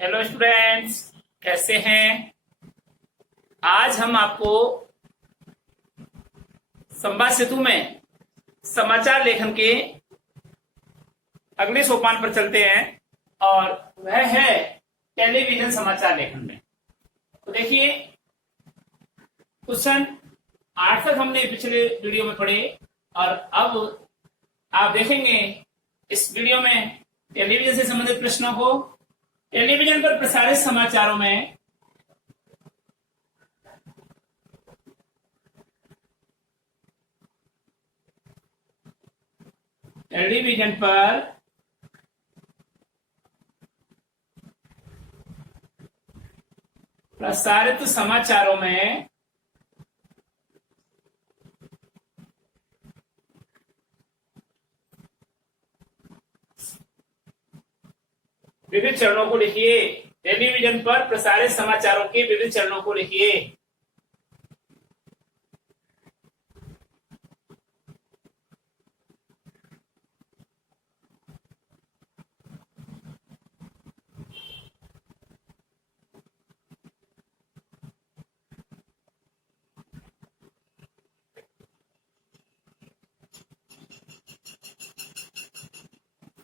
Hello students, कैसे हैं। आज हम आपको संवाद सेतु में समाचार लेखन के अगले सोपान पर चलते हैं और वह है टेलीविजन समाचार लेखन में। तो देखिए, क्वेश्चन 8 तक हमने पिछले वीडियो में पढ़े और अब आप देखेंगे इस वीडियो में टेलीविजन से संबंधित प्रश्नों को। टेलीविजन पर प्रसारित समाचारों में टेलीविजन पर प्रसारित समाचारों में विविध चरणों को लिखिए। टेलीविजन पर प्रसारित समाचारों के विविध चरणों को लिखिए।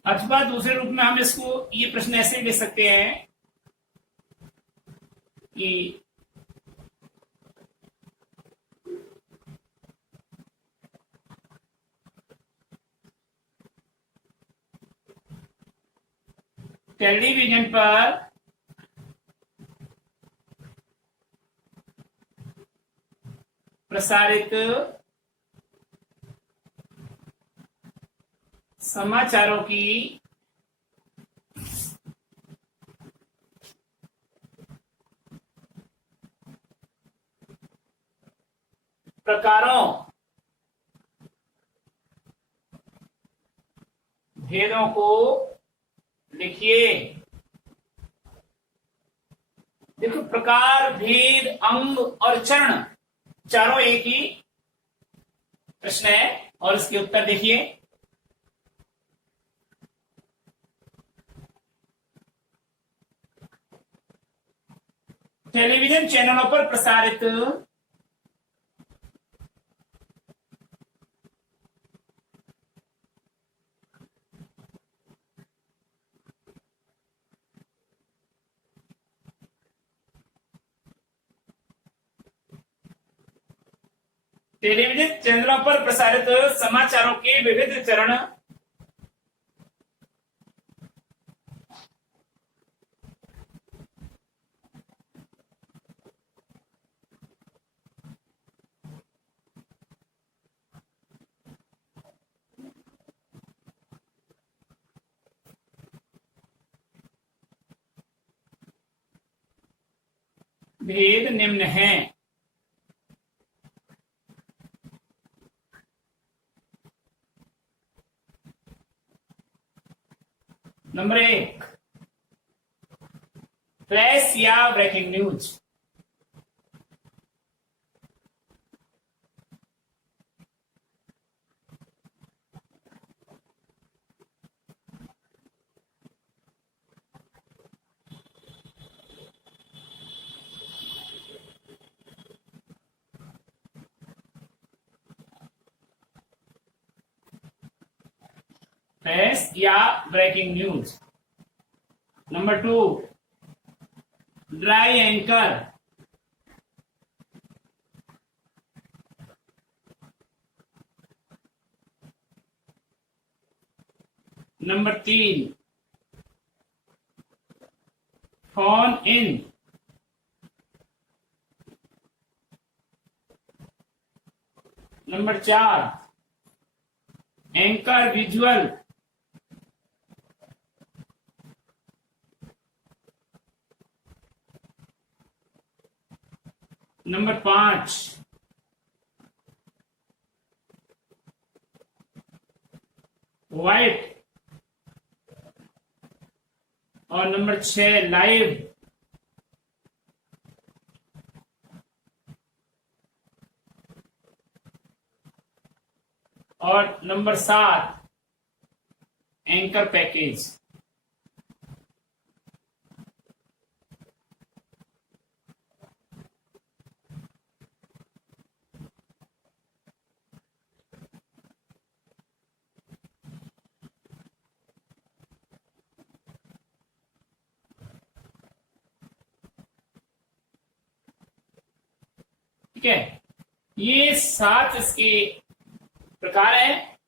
अथवा दूसरे रूप में हम इसको ये प्रश्न ऐसे ले सकते हैं कि टेलीविजन पर प्रसारित समाचारों की प्रकारों, भेदों को लिखिए। देखो, प्रकार, भेद, अंग और चरण चारों एक ही प्रश्न है और इसके उत्तर देखिए। टेलीविजन चैनलों पर प्रसारित टेलीविजन चैनलों पर प्रसारित समाचारों के विविध चरण भेद निम्न हैं। नंबर 1, फ्लैश या ब्रेकिंग न्यूज। फ्लैश या breaking news. Number 2, dry anchor. Number 3, phone in. Number 4, anchor visual. Number 5, white. और नंबर 6, लाइव। और नंबर 7, एंकर पैकेज। ठीक है, ये 7 इसके प्रकार है।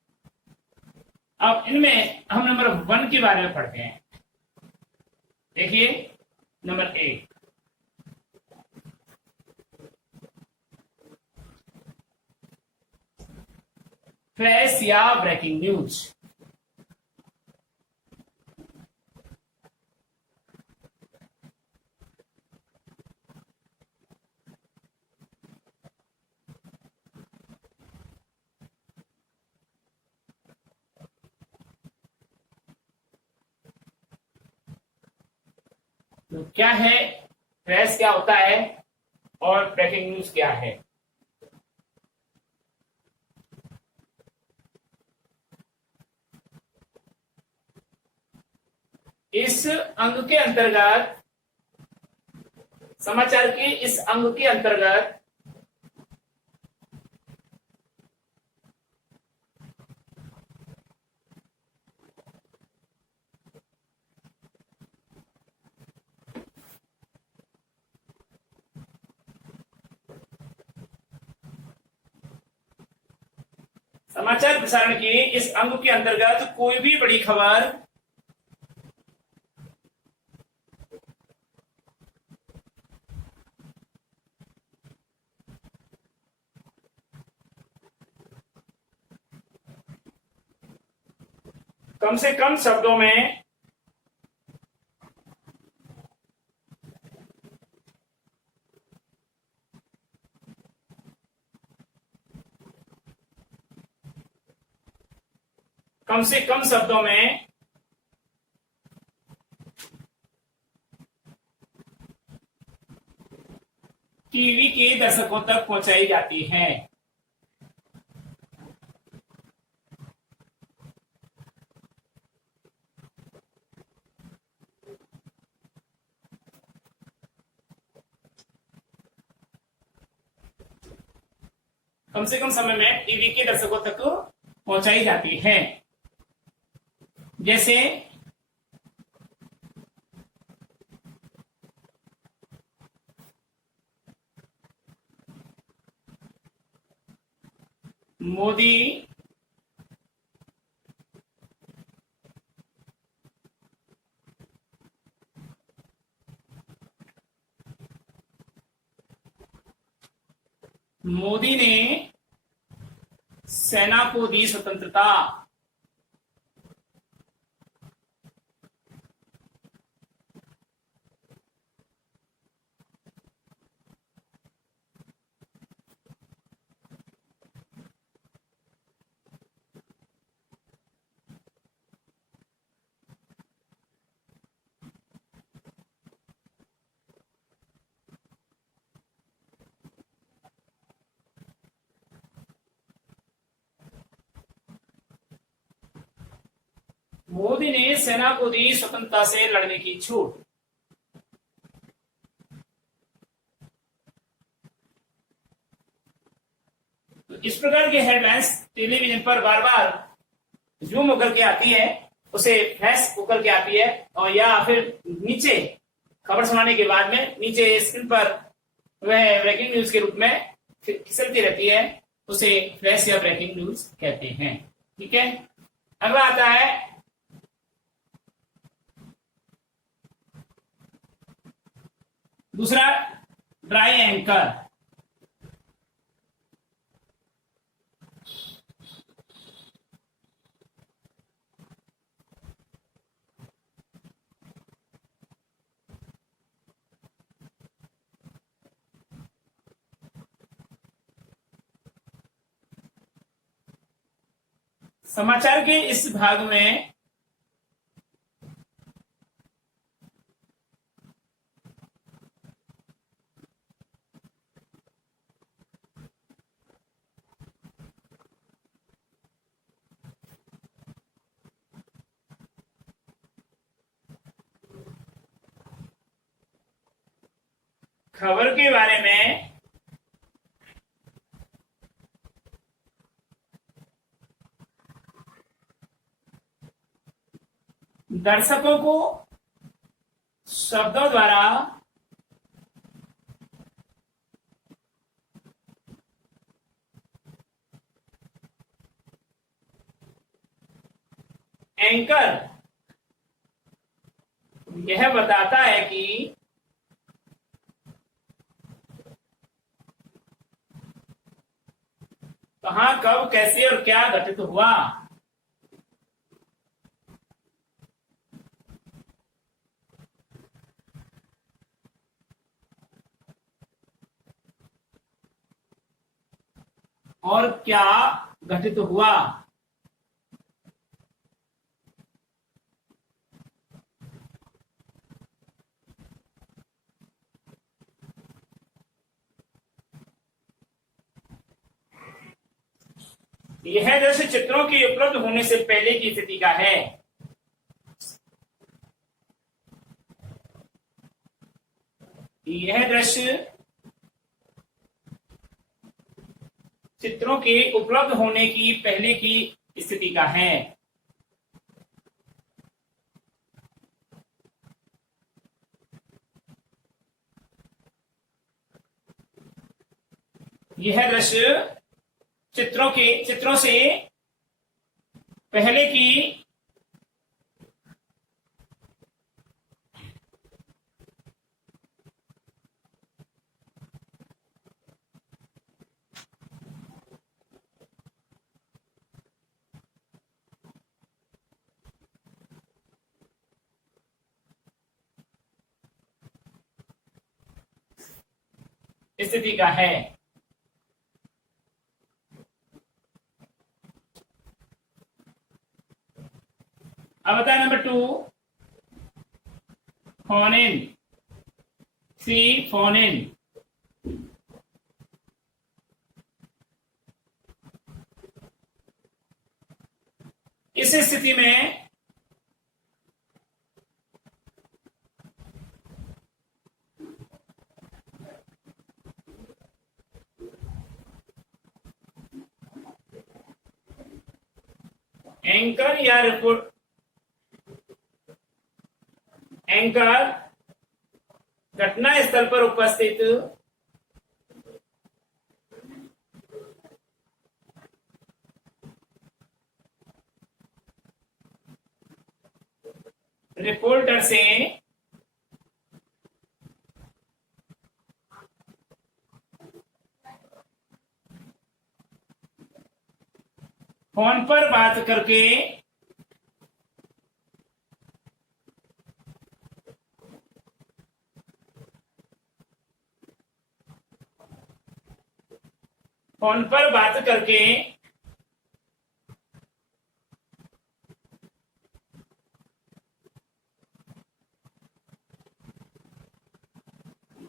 अब इनमें हम नंबर 1 के बारे में पढ़ते हैं। देखिए नंबर 1, फ्लैश या ब्रेकिंग न्यूज। तो क्या है, फ्लैश क्या होता है और ब्रेकिंग न्यूज क्या है? इस अंग के अंतर्गत, समाचार के इस अंग के अंतर्गत समाचार प्रसारण के इस अंग के अंतर्गत कोई भी बड़ी खबर कम से कम शब्दों में टीवी के दर्शकों तक पहुंचाई जाती है। कम से कम समय में टीवी के दर्शकों तक पहुंचाई जाती है। जैसे मोदी ने सेना को दी स्वतंत्रता। मोदी ने सेना को दी स्वतंत्रता से लड़ने की छूट। तो इस प्रकार की हेडलाइंस टेलीविजन पर बार बार जूम होकर के आती है, उसे फ्लैश होकर के आती है, और या फिर नीचे खबर सुनाने के बाद में नीचे स्क्रीन पर वह ब्रेकिंग न्यूज के रूप में खिसकती रहती है, उसे फ्लैश या ब्रेकिंग न्यूज कहते हैं। ठीक है, अगला आता है दूसरा, ड्राई एंकर। समाचार के इस भाग में खबर के बारे में दर्शकों को शब्दों द्वारा एंकर यह बताता है कि कहां, कब, कैसे और क्या घटित हुआ। और क्या घटित हुआ। यह दृश्य चित्रों के उपलब्ध होने से पहले की स्थिति का है। यह दृश्य चित्रों के उपलब्ध होने की पहले की स्थिति का है। यह दृश्य चित्रों से पहले की स्थिति का है। अब बताए नंबर 2, फोन इन, सी फोन इन। इस स्थिति में एंकर या रिपोर्ट, एंकर घटना स्थल पर उपस्थित रिपोर्टर से फोन पर बात करके फोन पर बात करके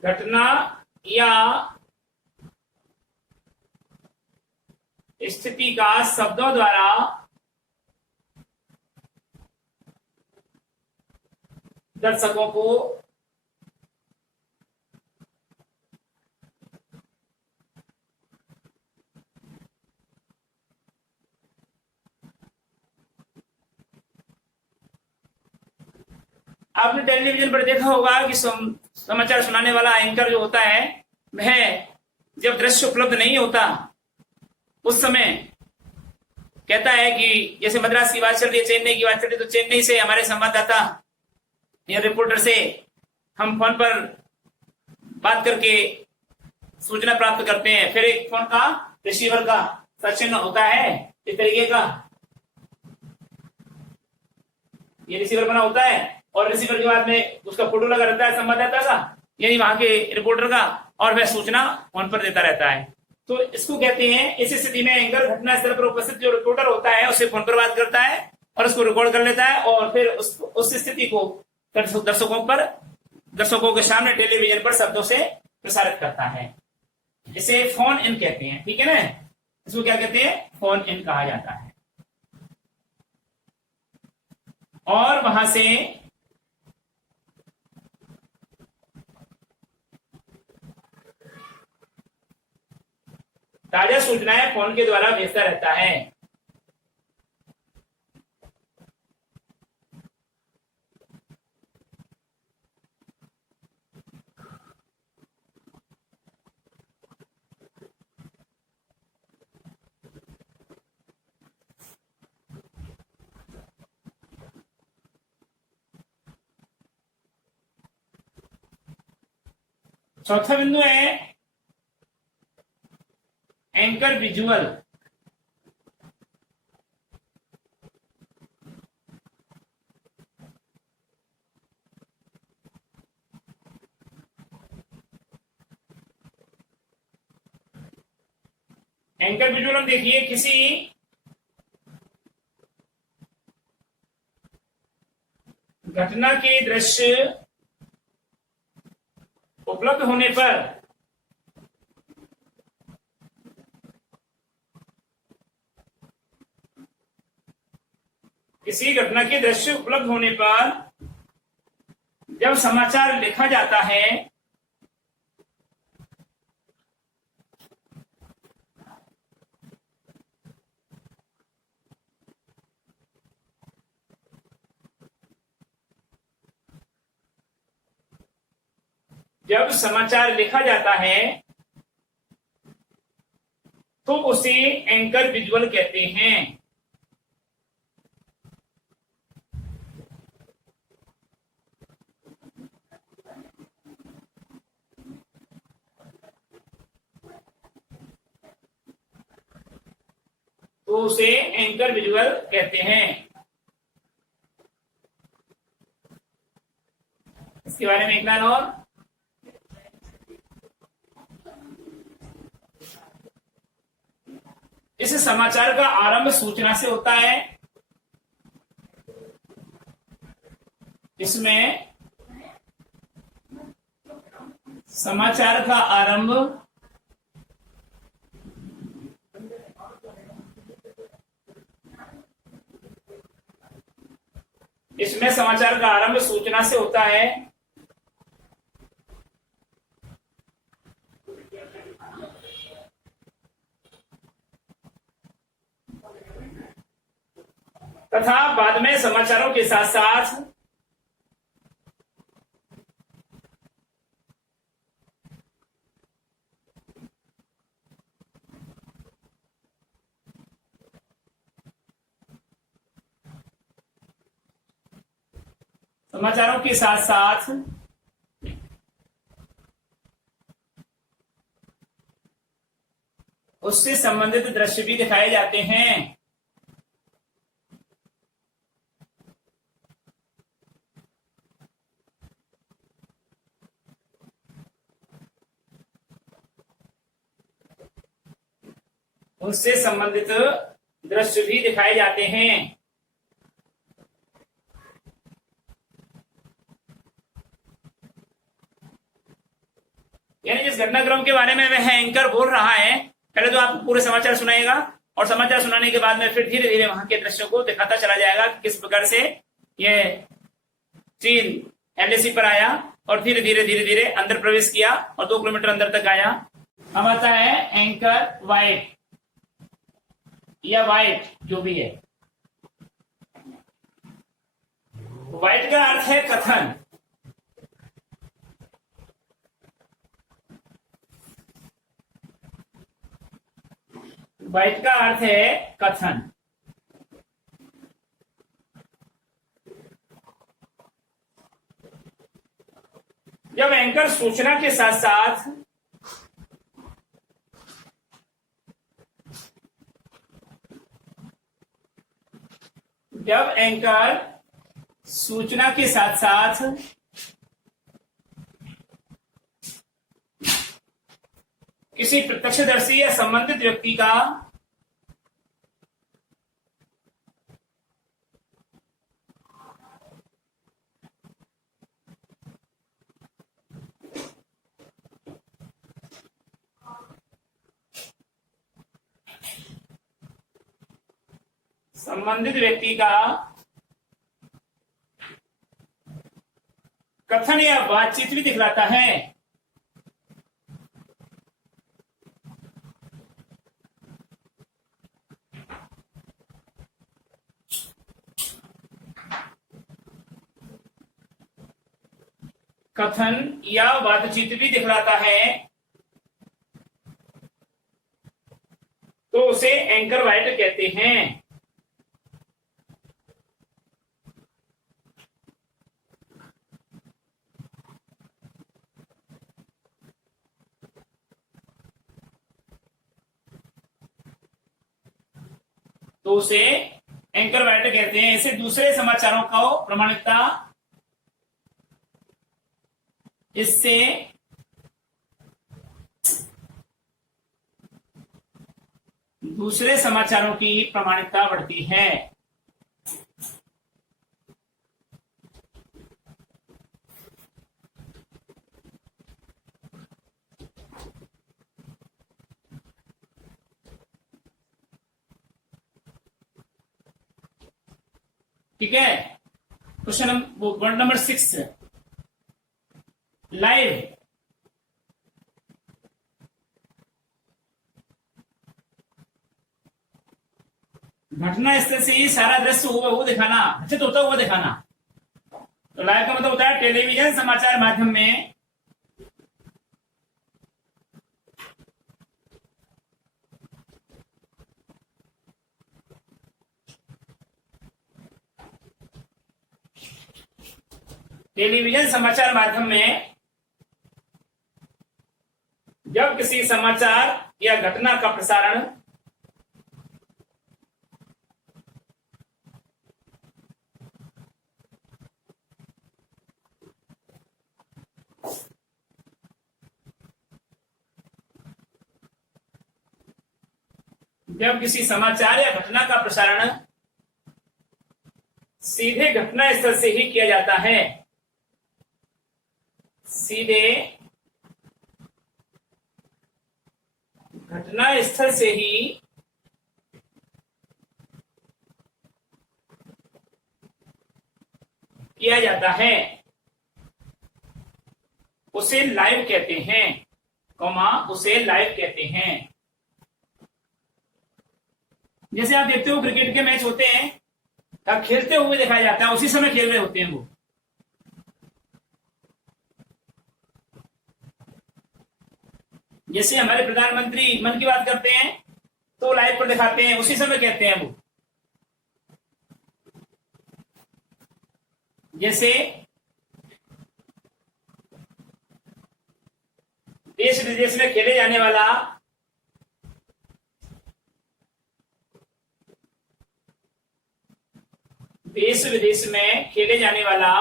घटना या स्थिति का शब्दों द्वारा दर्शकों को आपने टेलीविजन पर देखा होगा कि समाचार सुनाने वाला एंकर जो होता है वह जब दृश्य उपलब्ध नहीं होता उस समय कहता है कि जैसे मद्रास की बात चल रही है, चेन्नई की बात चल रही है, तो चेन्नई से हमारे संवाददाता या रिपोर्टर से हम फोन पर बात करके सूचना प्राप्त करते हैं। फिर एक फोन का रिसीवर का सेक्शन होता है इस तरीके का, ये रिसीवर बना होता है और रिसीवर के बाद में उसका फोटो लगा रहता है संवाददाता का यानी वहां के रिपोर्टर का, और वह सूचना फोन पर देता रहता है। तो इसको कहते हैं, इस स्थिति में एंकर घटना स्थल पर उपस्थित जो रिपोर्टर होता है उससे फोन पर बात करता है और उसको रिकॉर्ड कर लेता है और फिर उस स्थिति को दर्शकों के सामने टेलीविजन पर शब्दों से प्रसारित करता है। इसे फोन इन कहते हैं, ठीक है ना। इसको क्या कहते हैं, फोन इन कहा जाता है। और वहां से ताजा सूचनाएं फोन के द्वारा भेजता रहता है। चौथा बिंदु है एंकर विजुअल। एंकर विजुअल हम देखिए किसी घटना के दृश्य उपलब्ध होने पर किसी घटना के दृश्य उपलब्ध होने पर जब समाचार लिखा जाता है जब समाचार लिखा जाता है तो उसे एंकर विजुअल कहते हैं। तो उसे एंकर विजुअल कहते हैं। इसके बारे में एक लाइन और, इस समाचार का आरंभ सूचना से होता है। इसमें समाचार का आरंभ सूचना से होता है। तथा बाद में समाचारों के साथ साथ उससे संबंधित दृश्य भी दिखाए जाते हैं। उससे संबंधित दृश्य भी दिखाए जाते हैं। यानी जिस घटनाक्रम के बारे में वह एंकर बोल रहा है, पहले तो आपको पूरे समाचार सुनाएगा और समाचार सुनाने के बाद में फिर धीरे धीरे वहां के दृश्यों को दिखाता चला जाएगा कि किस प्रकार से यह ट्रेन एलएसी पर आया और धीरे धीरे अंदर प्रवेश किया और 2 किलोमीटर अंदर तक आया। अब आता है एंकर वाइट या वाइट, जो भी है। वाइट का अर्थ है कथन। वाइट का अर्थ है कथन। जब एंकर सूचना के साथ साथ किसी प्रत्यक्षदर्शी या संबंधित व्यक्ति का कथन या बातचीत भी दिखलाता है। कथन या बातचीत भी दिखलाता है तो उसे एंकर वाइट कहते हैं। तो उसे एंकर बायोडा कहते हैं। इसे दूसरे समाचारों को प्रामाणिकता इससे दूसरे समाचारों की प्रामाणिकता बढ़ती है। ठीक है। Question word number 6, live. घटना स्थल से ही सारा दृश्य वो दिखाना, घटित होता हुआ दिखाना। तो लाइव का मतलब होता है टेलीविजन समाचार माध्यम में जब किसी समाचार या घटना का प्रसारण सीधे घटना स्थल से ही किया जाता है, सीधे घटना स्थल से ही किया जाता है, उसे लाइव कहते हैं, उसे लाइव कहते हैं। जैसे आप देखते हो क्रिकेट के मैच होते हैं, तब खेलते हुए दिखाया जाता है, उसी समय खेल रहे होते हैं वो। जैसे हमारे प्रधानमंत्री मन की बात करते हैं तो लाइव पर दिखाते हैं, उसी समय कहते हैं वो। जैसे देश विदेश में खेले जाने वाला देश विदेश में खेले जाने वाला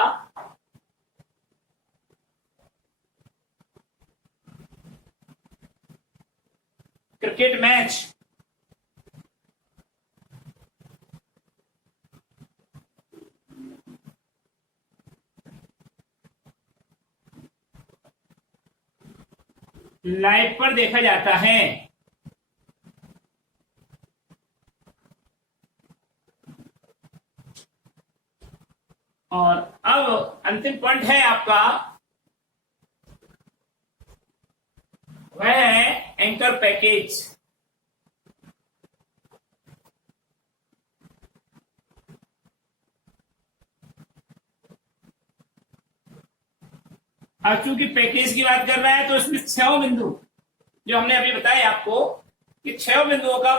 क्रिकेट मैच लाइव पर देखा जाता है। और अब अंतिम पॉइंट है आपका, वह है एंकर पैकेज। अब चूंकि पैकेज की बात कर रहा है तो इसमें 6 बिंदु जो हमने अभी बताए आपको कि 6 बिंदुओं का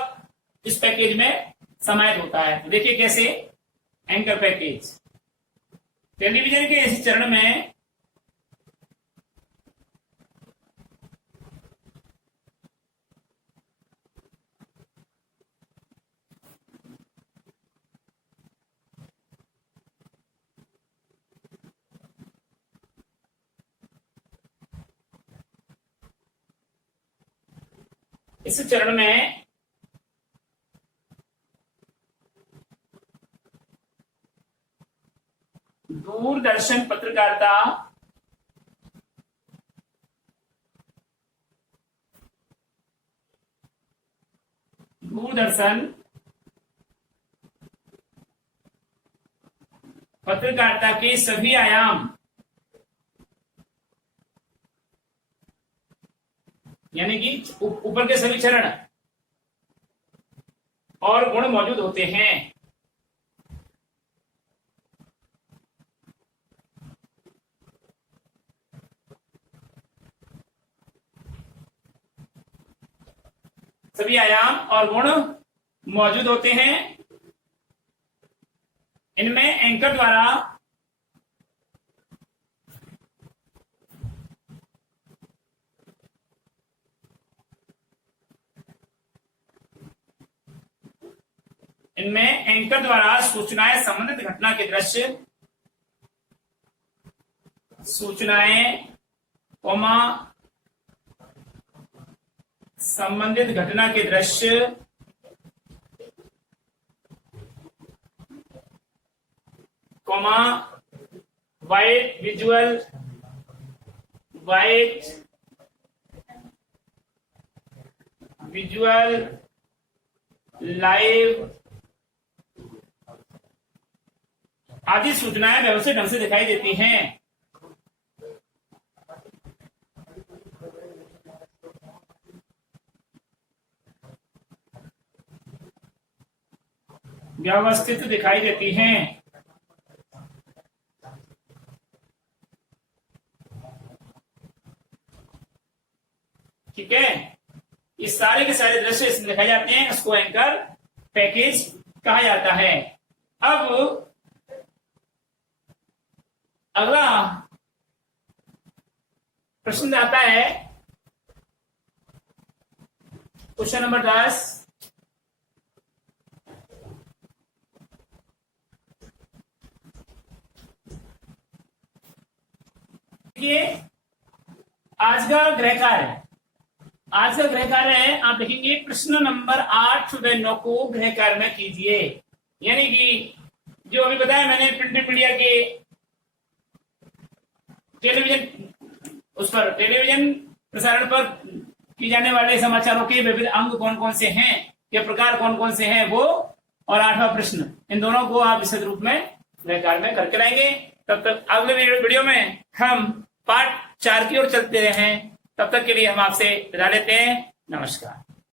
इस पैकेज में समाहित होता है। तो देखिए कैसे एंकर पैकेज टेलीविजन के इस चरण में दूरदर्शन पत्रकारिता के सभी आयाम यानी कि ऊपर के सभी चरण और गुण मौजूद होते हैं। सभी आयाम और गुण मौजूद होते हैं। इनमें एंकर द्वारा इनमें एंकर द्वारा सूचनाएं संबंधित घटना के दृश्य, सूचनाएं कोमा संबंधित घटना के दृश्य, कोमा वाइट विजुअल लाइव आदि सूचनाएं व्यवस्थित ढंग से दिखाई देती हैं। व्यवस्थित दिखाई देती हैं। ठीक है, ये सारे के सारे दृश्य इसमें दिखाए जाते हैं, उसको एंकर पैकेज कहा जाता है। अब अगला प्रश्न आता है क्वेश्चन नंबर 10। देखिए आज का गृह कार्य, आज का गृह कार्य है, आप देखेंगे प्रश्न नंबर 8 व 9 को गृह कार्य में कीजिए। यानी कि जो अभी बताया मैंने प्रिंटेड मीडिया के टेलीविजन, उस पर टेलीविजन प्रसारण पर की जाने वाले समाचारों के विविध अंग कौन कौन से हैं या प्रकार कौन कौन से हैं वो, और 8वां प्रश्न, इन दोनों को आप विशद रूप में गृह कार्य में करके लाएंगे। तब तक अगले वीडियो में हम पार्ट 4 की ओर चलते रहे। तब तक के लिए हम आपसे विदा लेते हैं। नमस्कार।